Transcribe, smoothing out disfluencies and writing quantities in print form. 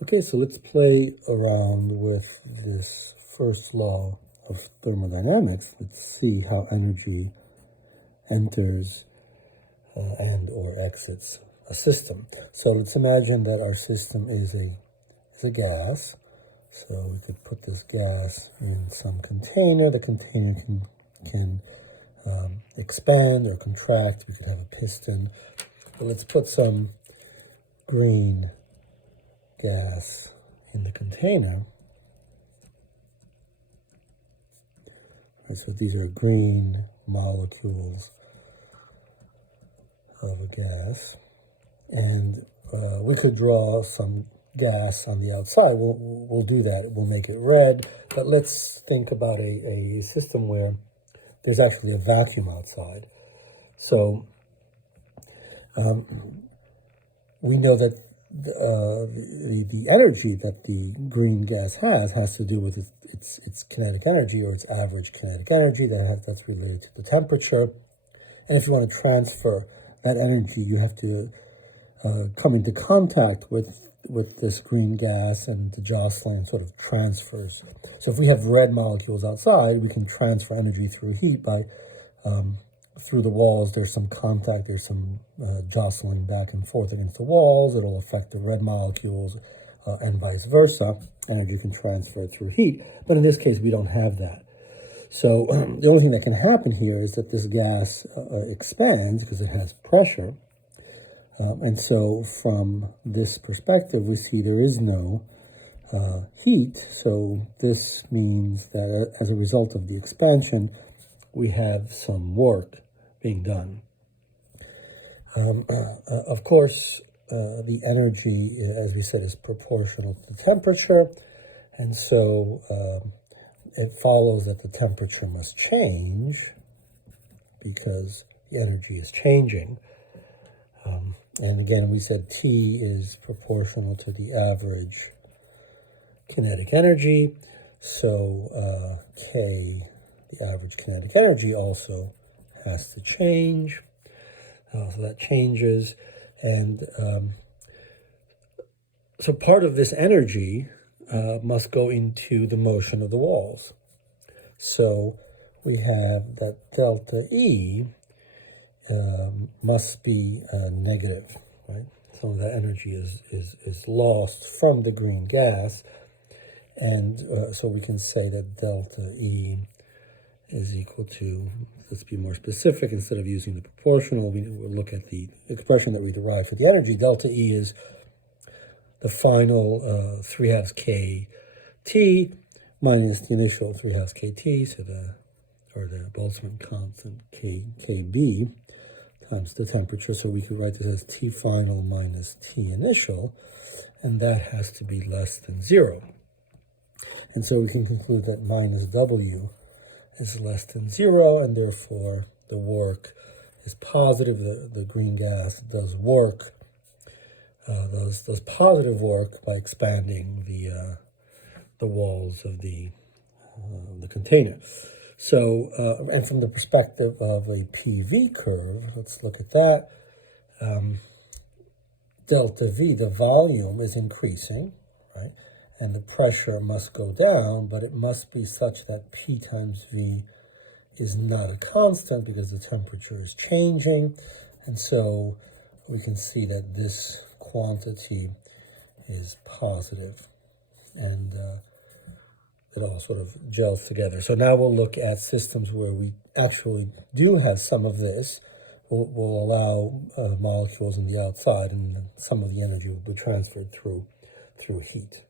Okay, so let's play around with this first law of thermodynamics. Let's see how energy enters and or exits a system. So let's imagine that our system is a gas. So we could put this gas in some container. The container can expand or contract. We could have a piston. But let's put some green gas in the container. Right, so these are green molecules of a gas, and we could draw some gas on the outside. We'll do that. We'll make it red, but let's think about a system where there's actually a vacuum outside. So we know that the energy that the green gas has to do with its kinetic energy, or its average kinetic energy that's related to the temperature. And if you want to transfer that energy, you have to come into contact with this green gas, and the jostling sort of transfers. So if we have red molecules outside, we can transfer energy through heat by through the walls. There's some contact, there's some jostling back and forth against the walls. It'll affect the red molecules and vice versa. Energy can transfer through heat, but in this case, we don't have that. So the only thing that can happen here is that this gas expands because it has pressure. And so from this perspective, we see there is no heat. So this means that as a result of the expansion, we have some work being done. Of course, the energy, as we said, is proportional to the temperature. And so it follows that the temperature must change because the energy is changing. And again, we said T is proportional to the average kinetic energy. So K, the average kinetic energy, also has to change. So that changes. And so part of this energy must go into the motion of the walls. So we have that delta E must be negative, right? Some of that energy is lost from the green gas. And so we can say that delta E is equal to, let's be more specific, instead of using the proportional, we'll look at the expression that we derived for the energy. Delta E is the final 3/2 kT minus the initial 3/2 kT, so the Boltzmann constant kb times the temperature. So we could write this as T final minus T initial, and that has to be less than 0. And so we can conclude that minus W is less than 0, and therefore the work is positive. The green gas does work, does positive work by expanding the walls of the container. So, and from the perspective of a PV curve, let's look at that. Delta V, the volume, is increasing, right? And the pressure must go down, but it must be such that P times V is not a constant because the temperature is changing. And so we can see that this quantity is positive, and it all sort of gels together. So now we'll look at systems where we actually do have some of this. We'll allow molecules on the outside, and some of the energy will be transferred through heat.